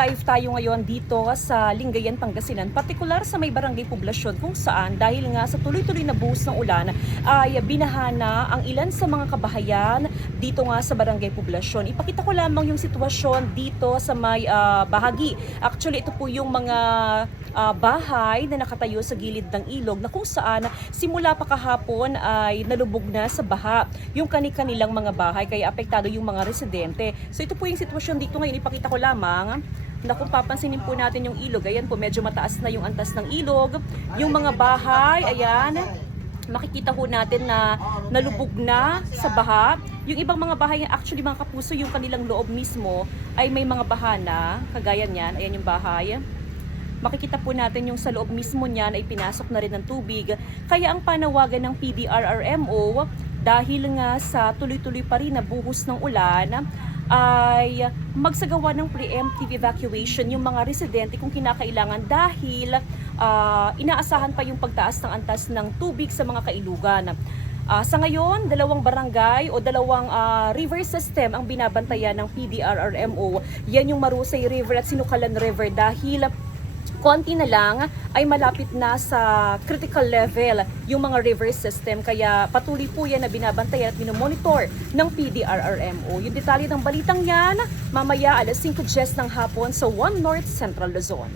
Live tayo ngayon dito sa Lingayen, Pangasinan, partikular sa may barangay poblasyon kung saan dahil nga sa tuloy-tuloy na buhos ng ulan ay binahana ang ilan sa mga kabahayan dito nga sa barangay poblasyon. Ipakita ko lamang yung sitwasyon dito sa may bahagi. Actually, ito po yung mga bahay na nakatayo sa gilid ng ilog na kung saan simula pa kahapon ay nalubog na sa baha yung kanilang mga bahay kaya apektado yung mga residente. So ito po yung sitwasyon dito ngayon. Ipakita ko lamang na kung papansinin po natin yung ilog, ayan po medyo mataas na yung antas ng ilog. Yung mga bahay, ayan, makikita ho natin na nalubog na sa baha. Yung ibang mga bahay, actually mga kapuso, yung kanilang loob mismo ay may mga baha na, kagaya niyan, ayan yung bahay. Makikita po natin yung sa loob mismo niyan ay pinasok na rin ng tubig. Kaya ang panawagan ng PDRRMO, dahil nga sa tuloy-tuloy pa rin na buhos ng ulan, ay magsagawa ng preemptive evacuation yung mga residente kung kinakailangan dahil inaasahan pa yung pagtaas ng antas ng tubig sa mga kailugan. Sa ngayon, dalawang barangay o dalawang river system ang binabantayan ng PDRRMO. Yan yung Marusay River at Sinukalan River dahil konti na lang ay malapit na sa critical level yung mga river system. Kaya patuloy po yan na binabantayan at minomonitor ng PDRRMO. Yung detalye ng balitang yan, mamaya alas 5:10 ng hapon sa One North Central Luzon.